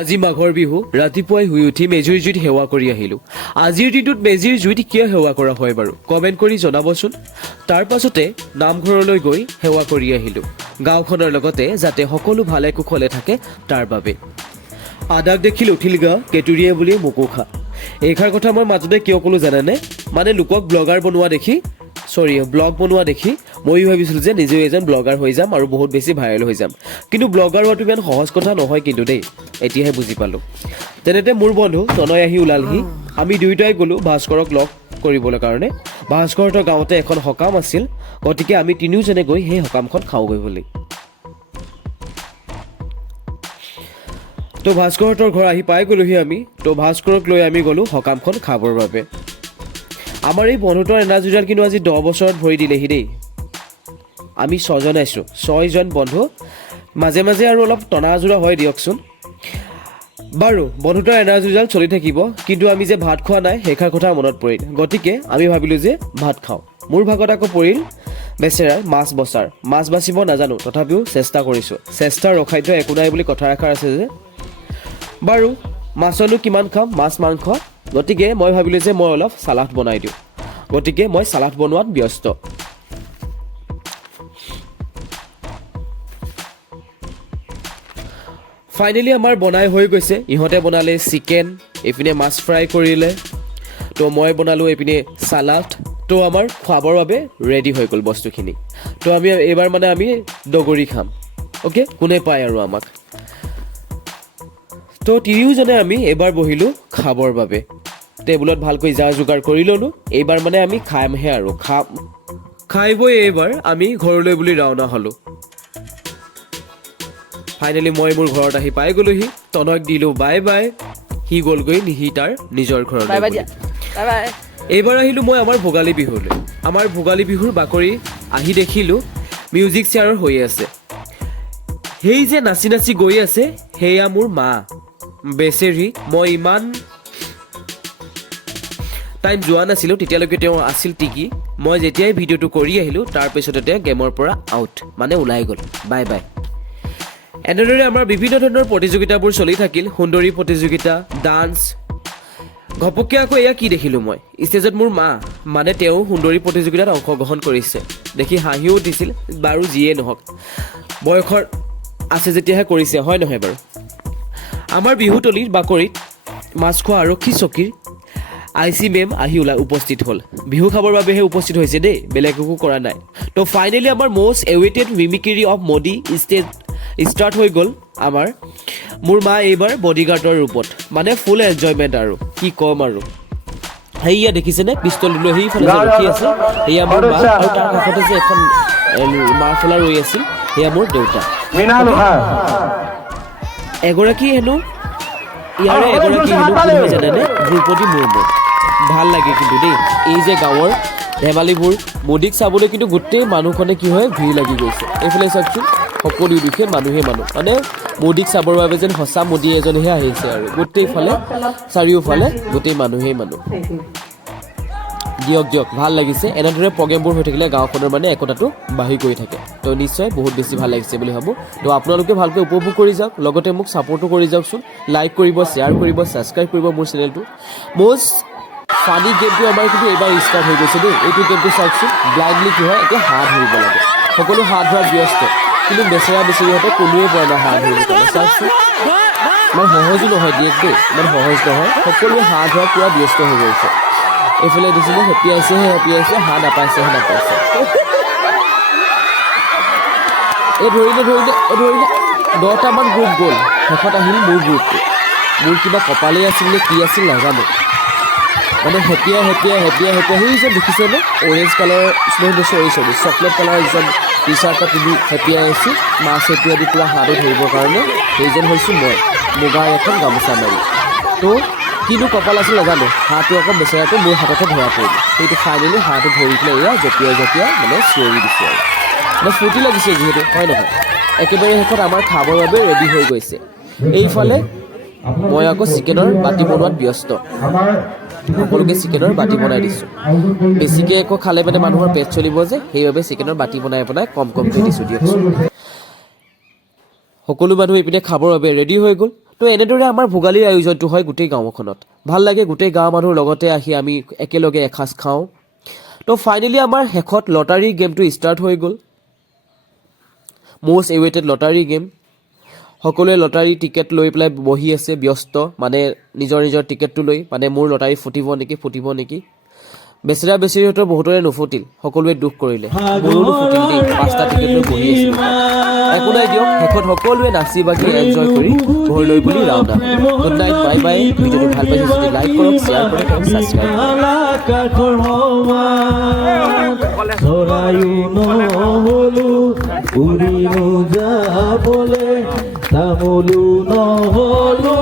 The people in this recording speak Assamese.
আজি মাঘৰ বিহু ৰাতিপুৱাই শুই উঠি মেজিৰ জুইত সেৱা কৰি আহিলোঁ। আজিৰ দিনটোত মেজিৰ জুইত কিয় সেৱা কৰা হয় বাৰু কমেণ্ট কৰি জনাবচোন। তাৰ পাছতে নামঘৰলৈ গৈ সেৱা কৰি আহিলোঁ, গাঁওখনৰ লগতে যাতে সকলো ভালে কুশলে থাকে তাৰ বাবে। আদাক দেখিল উঠিল গা কেতুৰিয়ে বুলি মোকো খা। এইষাৰ কথা মই মাজতে কিয় ক'লো জানেনে? মানে লোকক ব্লগ বনোৱা দেখি ময়ো ভাবিছিলোঁ যে নিজেও এজন ব্লগাৰ হৈ যাম আৰু বহুত বেছি ভাইৰেল হৈ যাম। কিন্তু ব্লগাৰ হোৱাটো ইমান সহজ কথা নহয় কিন্তু দেই, এতিয়াহে বুজি পালোঁ। তেনেতে মোৰ বন্ধু তনয় আহি ওলালহি। আমি দুয়োটাই গ'লোঁ ভাস্কৰক লগ কৰিবলৈ কাৰণে। ভাস্কৰহঁতৰ গাঁৱতে এখন সকাম আছিল, গতিকে আমি তিনিওজনে গৈ সেই সকামখন খাওঁগৈ বুলি। তো ভাস্কৰহঁতৰ ঘৰ আহি পাই গ'লোহি আমি। তো ভাস্কৰক লৈ আমি গ'লোঁ সকামখন খাবৰ বাবে। আমাৰ এই বন্ধুত্বৰ এনাৰ্জিডাল কিন্তু আজি 10 বছৰত ভৰি দিলেহি দেই। আমি 6জন আছোঁ, 6জন বন্ধু, মাজে মাজে আৰু অলপ টনা আজোৰা হয় দিয়কচোন। বাৰু বন্ধুত্বৰ এনাৰ্জিডাল চলি থাকিব, কিন্তু আমি যে ভাত খোৱা নাই সেইষাৰ কথা মনত পৰিল। গতিকে আমি ভাবিলোঁ যে ভাত খাওঁ। মোৰ ভাগত আকৌ পৰিল বেচেৰাৰ মাছ বাচিব নাজানো, তথাপিও চেষ্টা কৰিছোঁ। চেষ্টাৰ অসাধ্য একো নাই বুলি কথা এষাৰ আছে যে। বাৰু মাছনো কিমান খাম, মাছ মাংস, গতিকে মই ভাবিলোঁ যে মই অলপ চালাড বনাই দিওঁ। গতিকে মই চালাড বনোৱাত ব্যস্ত। ফাইনেলি আমাৰ বনাই হৈ গৈছে। ইহঁতে বনালে চিকেন, এইপিনে মাছ ফ্ৰাই কৰিলে, তো মই বনালোঁ এইপিনে চালাড। তো আমাৰ খুৱাবৰ বাবে ৰেডি হৈ গ'ল বস্তুখিনি। তো এইবাৰ আমি দগৰি খাম, অ'কে, কোনে পায় আৰু আমাক। তো তিনিওজনে আমি এইবাৰ বহিলোঁ খাবৰ বাবে। টেবুলত ভালকৈ যা যোগাৰ কৰি ল'লোঁ। এইবাৰ আমি খামহে আৰু খাই বৈ এইবাৰ আমি ঘৰলৈ বুলি ৰাওনা হ'লোঁ। ফাইনেলি মই মোৰ ঘৰত আহি পাই গ'লোহি। তনক দিলোঁ বাই বাই, সি গ'লগৈ তাৰ নিজৰ ঘৰলৈ। এইবাৰ আহিলোঁ মই আমাৰ ভোগালী বিহুলৈ। আমাৰ ভোগালী বিহুৰ বাকৰি আহি দেখিলোঁ মিউজিক চেয়াৰৰ হৈ আছে। সেই যে নাচি নাচি গৈ আছে সেয়া মোৰ মা। বেচেৰি মই ইমান টাইম যোৱা নাছিলোঁ, তেতিয়ালৈকে তেওঁ আছিল টিকি। মই যেতিয়াই ভিডিঅ'টো কৰি আহিলোঁ তাৰপিছতে তেওঁ গেমৰ পৰা আউট, ওলাই গ'ল, বাই বাই। এনেদৰে আমাৰ বিভিন্ন ধৰণৰ প্ৰতিযোগিতাবোৰ চলি থাকিল। সুন্দৰী প্ৰতিযোগিতা, ডান্স। ঘপককৈ আকৌ এয়া কি দেখিলোঁ মই ষ্টেজত মোৰ মা, তেওঁ সুন্দৰী প্ৰতিযোগিতাত অংশগ্ৰহণ কৰিছে দেখি হাঁহিও উঠিছিল। বাৰু যিয়ে নহওক, বয়সৰ আছে যেতিয়াহে কৰিছে, হয় নহয় বাৰু। আমাৰ বিহুতলীৰ বাকৰিত মাছখোৱা আৰক্ষী চকীৰ IC মেম আহি উপস্থিত হ'ল। বিহু খাবৰ বাবেহে উপস্থিত হৈছে দেই, বেলেগ একো কৰা নাই। তো ফাইনেলি আমাৰ most awaited mimicry of Modi start হৈ গ'ল। মোৰ মা এইবাৰ বডিগাৰ্ডৰ ৰূপত, ফুল এনজয়মেণ্ট আৰু কি ক'ম আৰু। সেয়া দেখিছেনে পিষ্টল লৈ সেইফালে যে ৰখি আছে, সেয়া মোৰ মা। আৰু তাৰ কাষতে যে এখন মাৰফলা ৰৈ আছিল, সেয়া মোৰ দেউতা। এগৰাকী হেনো জানেনে, দ্ৰৌপদী মুৰ্মু। ভাল লাগে কিন্তু দেই, এই যে গাঁৱৰ ধেমালিবোৰ মোদীক চাবলৈ কিন্তু গোটেই মানুহখনে কি হয় ভিৰ লাগি গৈছে। এইফালে চাওকচোন, সকলো দিশে মানুহ মোদীক চাবৰ বাবে যেন সঁচা মোদী এজনেহে আহিছে আৰু গোটেইফালে চাৰিওফালে গোটেই মানুহেই মানুহ। দিয়ক ভাল লাগিছে। এনেদৰে প্ৰগ্ৰেমবোৰ হৈ থাকিলে গাঁওখনৰ একতাটো বাঢ়ি গৈ থাকে। তো নিশ্চয় বহুত বেছি ভাল লাগিছে বুলি ভাবোঁ। তো আপোনালোকে ভালকৈ উপভোগ কৰি যাওক, লগতে মোক ছাপোৰ্টো কৰি যাওকচোন। লাইক কৰিব, শ্বেয়াৰ কৰিব, ছাবস্ক্ৰাইব কৰিব মোৰ চেনেলটো। মষ্ট ফানি গেমটো আমাৰ কিন্তু এইবাৰ ষ্টাৰ্ট হৈ গৈছে দেই। এইটো গেমটো চাওকচোন, ব্লাইণ্ডলি কি হয়, এতিয়া হাত ধৰিব লাগে। সকলো হাত ধৰাত ব্যস্ত, কিন্তু বেচেৰিহঁতে কোনোৱে পৰা নাই হাত ধৰিব কাৰণে। চাওকচোন, সহজো নহয় দেই, সহজ নহয়। সকলোৱে হাত ধৰাত পুৰা ব্যস্ত হৈ গৈছে। এইফালে দেখিছিলে হেপিয়াইছে, হাঁহ নাপাইছে। এই ধৰিলে 10টামান গ্ৰুপ গ'ল, শেষত আহিল মোৰ গ্ৰুপটো। মোৰ কিবা কপালেই আছিল নে কি আছিল নাজানো। হেপিয়াই সেই যে দেখিছেনে অৰেঞ্জ কালাৰ, চকলেট কালাৰ এজন টি চাৰ্ট এটা পিন্ধি হেপিয়াই আছিল। মাছ হেপিয়াই দি পুৰা হাঁহটো ধৰিবৰ কাৰণে সেইজন হৈছোঁ মই, মুগাৰ এখন গামোচা মাৰি। তো কিনো কপাল আছিল নাজানো, হাঁহটো আকৌ বেচেৰাটো মোৰ হাততে ধৰা পৰিলে। সেইটো ফাইনেলি হাঁহটো ধৰি পেলাই এয়া জঁপিয়াই চিঞৰি দিছে আৰু ফূৰ্তি লাগিছে যিহেতু, হয় নহয়। একেবাৰে শেষত আমাৰ খাবৰ বাবে ৰেডি হৈ গৈছে। এইফালে মই আকৌ চিকেনৰ বাতি বনোৱাত ব্যস্ত। সকলোকে চিকেনৰ বাতি বনাই দিছোঁ। বেছিকৈ একো খালে মানুহৰ পেট চলিব যে, সেইবাবে চিকেনৰ বাতি বনাই কমকৈ দিছোঁ দিয়কচোন। সকলো মানুহ এইপিনে খাবৰ বাবে ৰেডি হৈ গ'ল। তো তো এনেদৰে আমাৰ ভোগালীৰ আয়োজনটো হয় গোটেই গাঁওখনত ভাল লাগে গোটেই গাঁৱৰ মানুহৰ লগতে আহি আমি একেলগে এসাঁজ খাওঁ তো ফাইনেলি আমাৰ শেষত লটাৰী গেমটো ষ্টাৰ্ট হৈ গ'ল most awaited লটাৰী গেম সকলোৱে লটাৰী টিকেট লৈ পেলাই বহি আছে ব্যস্ত মানে নিজৰ নিজৰ টিকেটটো লৈ মানে মোৰ লটাৰী ফুটিব নেকি বেচেৰা বেচেৰিহঁতৰ বহুতৰে নুফুটিল সকলোৱে দুখ কৰিলে মোৰো নুফুটিল দেই 5টা টিকেট লৈ বহি আছিলোঁ একো নাই দিয়ক শেষত সকলোৱে নাচি বাগি এনজয় কৰি ঘৰলৈ বুলি ৰাওনা গুড নাইট বাই বাই ভিডিঅ'টো ভাল পাইছে যদি লাইক কৰক শ্বেয়াৰ কৰক আৰু ছাবস্ক্ৰাইব উৰিও যাবলৈ তামোলো নহলো